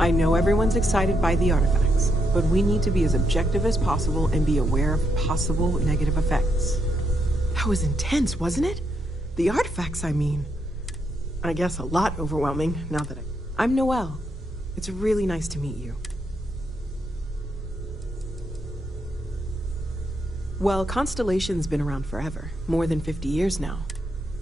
I know everyone's excited by the artifacts, but we need to be as objective as possible and be aware of possible negative effects. That was intense, wasn't it? The artifacts, I mean. I guess a lot overwhelming, now that I'm Noelle. It's really nice to meet you. Well, Constellation's been around forever, more than 50 years now.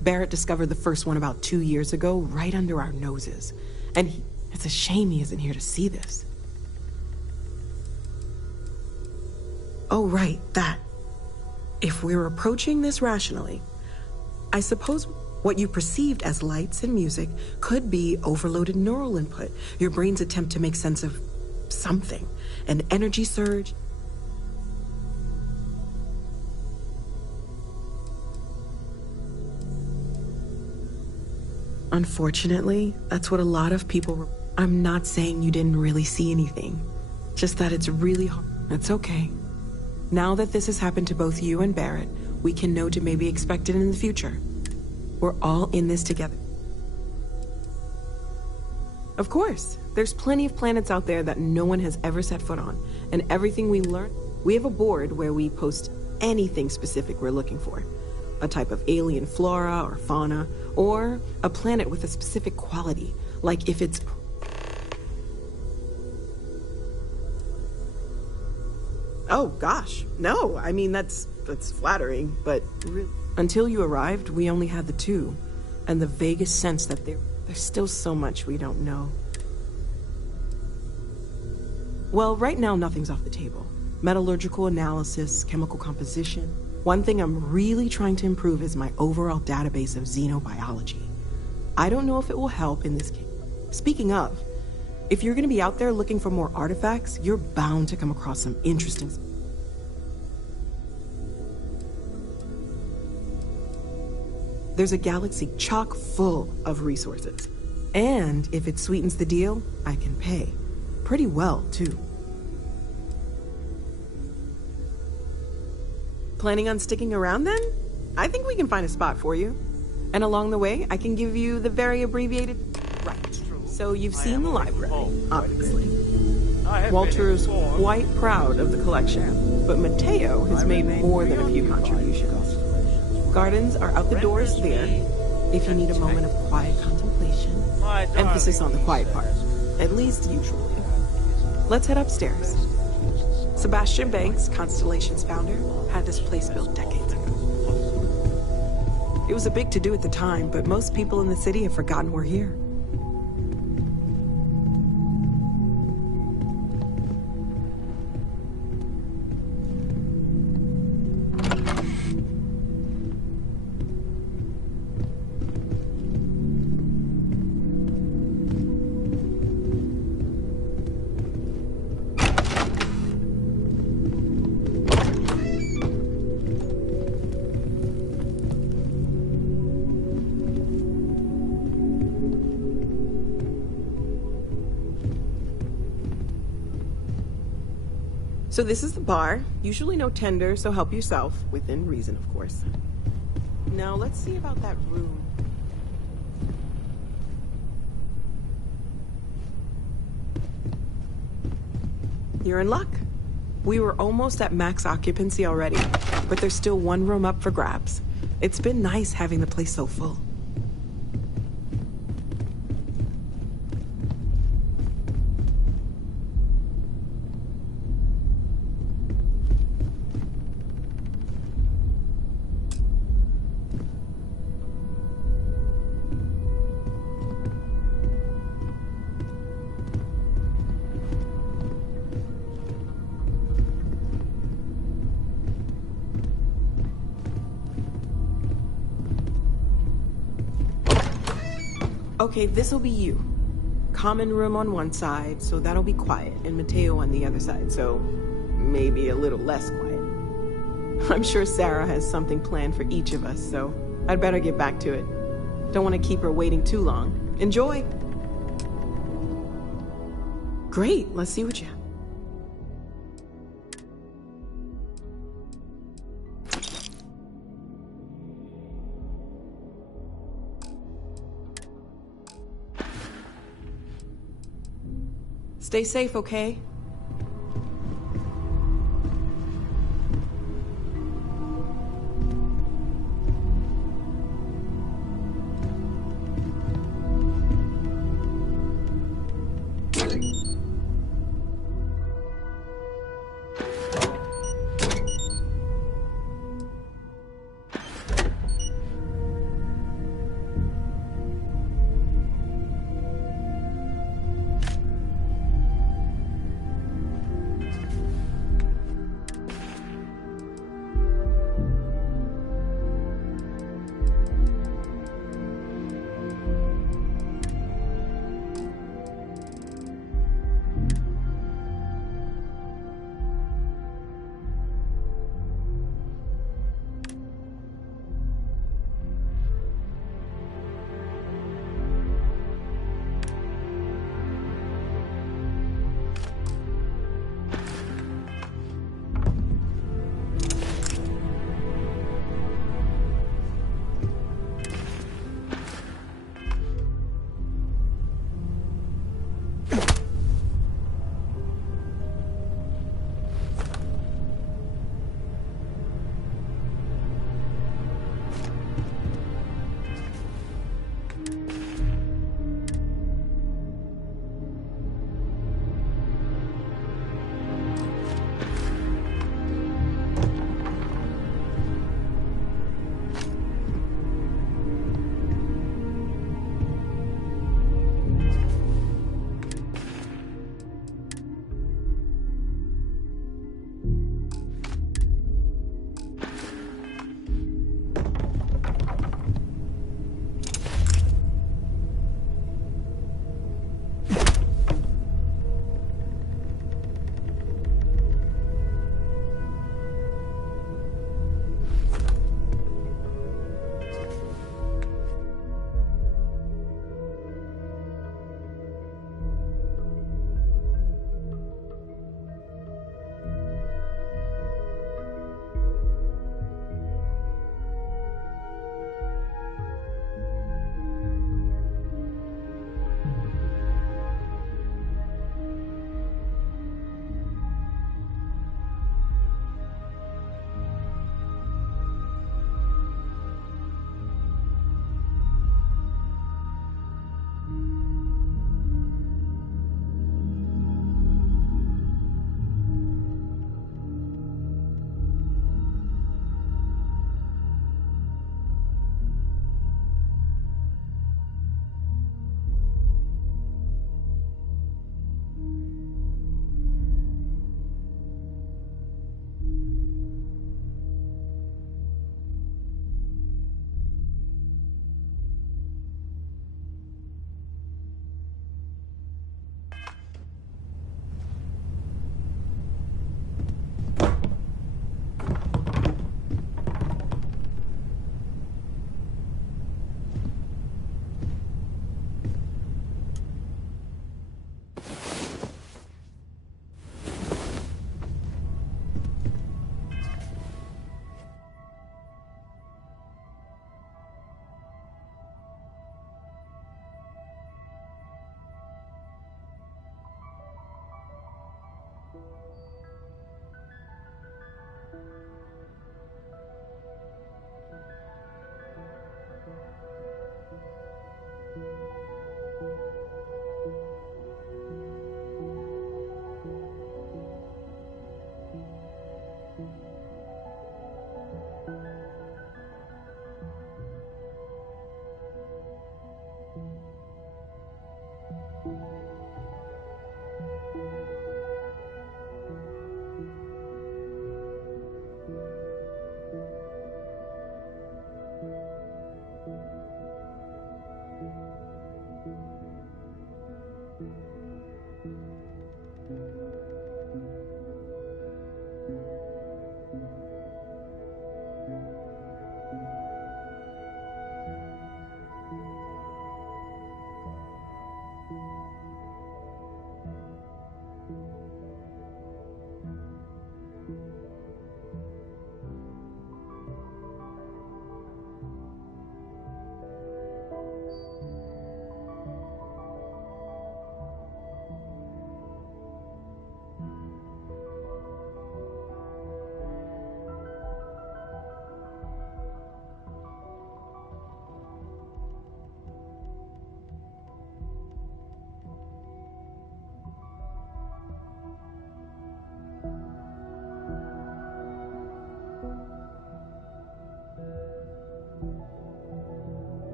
Barrett discovered the first one about 2 years ago, right under our noses. And it's a shame he isn't here to see this. Oh, right, that. If we're approaching this rationally, I suppose what you perceived as lights and music could be overloaded neural input, your brain's attempt to make sense of something, an energy surge. Unfortunately, that's what a lot of people... I'm not saying you didn't really see anything, just that it's really hard. It's okay. Now that this has happened to both you and Barrett, we can know to maybe expect it in the future. We're all in this together. Of course, there's plenty of planets out there that no one has ever set foot on, and everything we learn, we have a board where we post anything specific we're looking for. A type of alien flora or fauna, or a planet with a specific quality, like if it's... Oh gosh, no, I mean that's flattering, but really... Until you arrived, we only had the two, and the vaguest sense that there's still so much we don't know. Well, right now nothing's off the table. Metallurgical analysis, chemical composition. One thing I'm really trying to improve is my overall database of xenobiology. I don't know if it will help in this case. Speaking of, if you're going to be out there looking for more artifacts, you're bound to come across some interesting... There's a galaxy chock full of resources. And if it sweetens the deal, I can pay. Pretty well, too. Planning on sticking around then? I think we can find a spot for you. And along the way, I can give you the very abbreviated... Right. So you've seen the library, obviously. Walter's quite proud of the collection, but Mateo has made more than a few contributions. Gardens are out the doors there, if you need a moment of quiet contemplation. Emphasis on the quiet part, at least usually. Let's head upstairs. Sebastian Banks, Constellation's founder, had this place built decades ago. It was a big to-do at the time, but most people in the city have forgotten we're here. So this is the bar. Usually no tender, so help yourself. Within reason, of course. Now, let's see about that room. You're in luck. We were almost at max occupancy already, but there's still one room up for grabs. It's been nice having the place so full. Okay, this'll be you. Common room on one side, so that'll be quiet, and Mateo on the other side, so maybe a little less quiet. I'm sure Sarah has something planned for each of us, so I'd better get back to it. Don't want to keep her waiting too long. Enjoy! Great, let's see what you have. Stay safe, okay?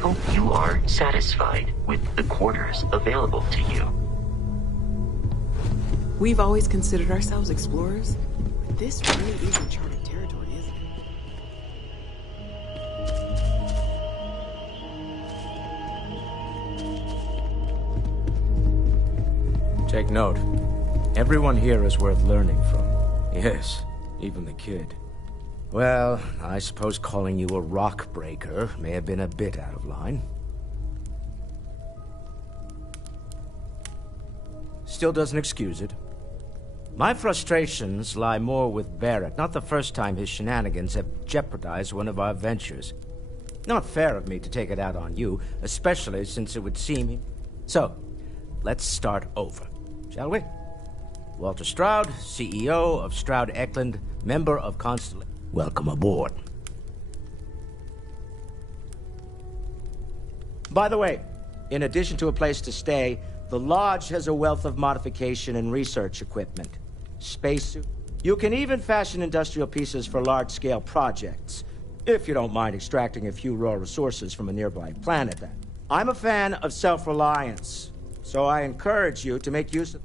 hope you are satisfied with the quarters available to you. We've always considered ourselves explorers, but this really is uncharted territory, isn't it? Take note. Everyone here is worth learning from. Yes, even the kid. Well, I suppose calling you a rock breaker may have been a bit out of line. Still doesn't excuse it. My frustrations lie more with Barrett, not the first time his shenanigans have jeopardized one of our ventures. Not fair of me to take it out on you, especially since it would seem... So, let's start over, shall we? Walter Stroud, CEO of Stroud Eklund, member of Constellation. Welcome aboard. By the way, in addition to a place to stay, the Lodge has a wealth of modification and research equipment. Spacesuit. You can even fashion industrial pieces for large-scale projects, if you don't mind extracting a few raw resources from a nearby planet. I'm a fan of self-reliance, so I encourage you to make use of...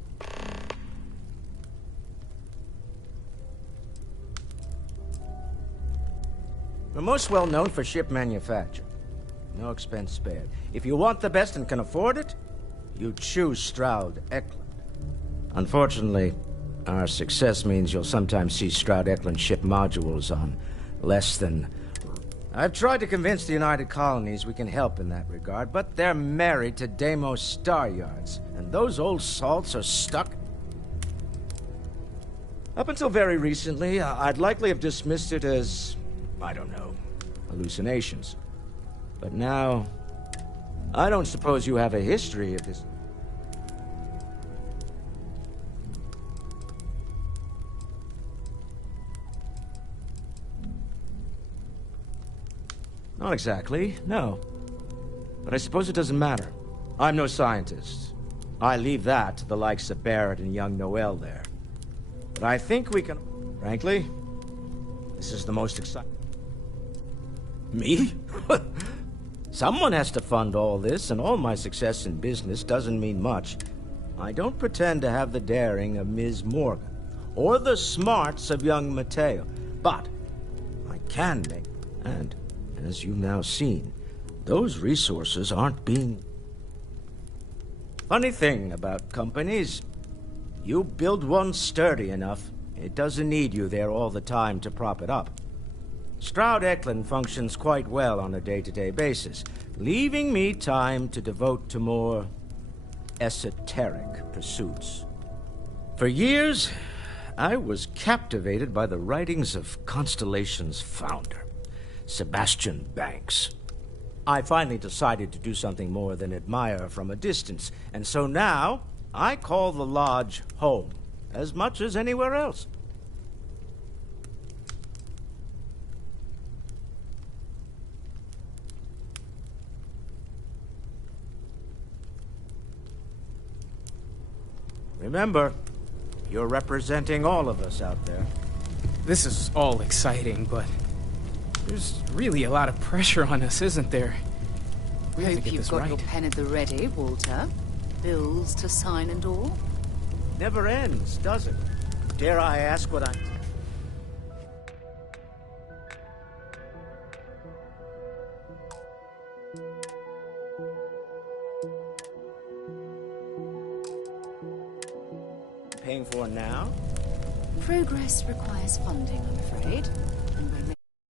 We're most well known for ship manufacture. No expense spared. If you want the best and can afford it, you choose Stroud Eklund. Unfortunately, our success means you'll sometimes see Stroud Eklund ship modules on less than... I've tried to convince the United Colonies we can help in that regard, but they're married to Deimos Star Yards, and those old salts are stuck. Up until very recently, I'd likely have dismissed it as, I don't know, hallucinations. But now, I don't suppose you have a history of this. Not exactly, no. But I suppose it doesn't matter. I'm no scientist. I leave that to the likes of Barrett and young Noel there. But I think we can... Frankly, this is the most exciting... Me? Someone has to fund all this, and all my success in business doesn't mean much. I don't pretend to have the daring of Ms. Morgan, or the smarts of young Mateo, but I can make... And, as you've now seen, those resources aren't being... Funny thing about companies, you build one sturdy enough, it doesn't need you there all the time to prop it up. Stroud Eklund functions quite well on a day-to-day basis, leaving me time to devote to more esoteric pursuits. For years, I was captivated by the writings of Constellation's founder, Sebastian Banks. I finally decided to do something more than admire from a distance, and so now I call the Lodge home, as much as anywhere else. Remember, you're representing all of us out there. This is all exciting, but there's really a lot of pressure on us, isn't there? We have to Hope get you've this got right. your pen at the ready, Walter. Bills to sign and all. Never ends, does it? Dare I ask what I'm... paying for now? Progress requires funding, I'm afraid. And we're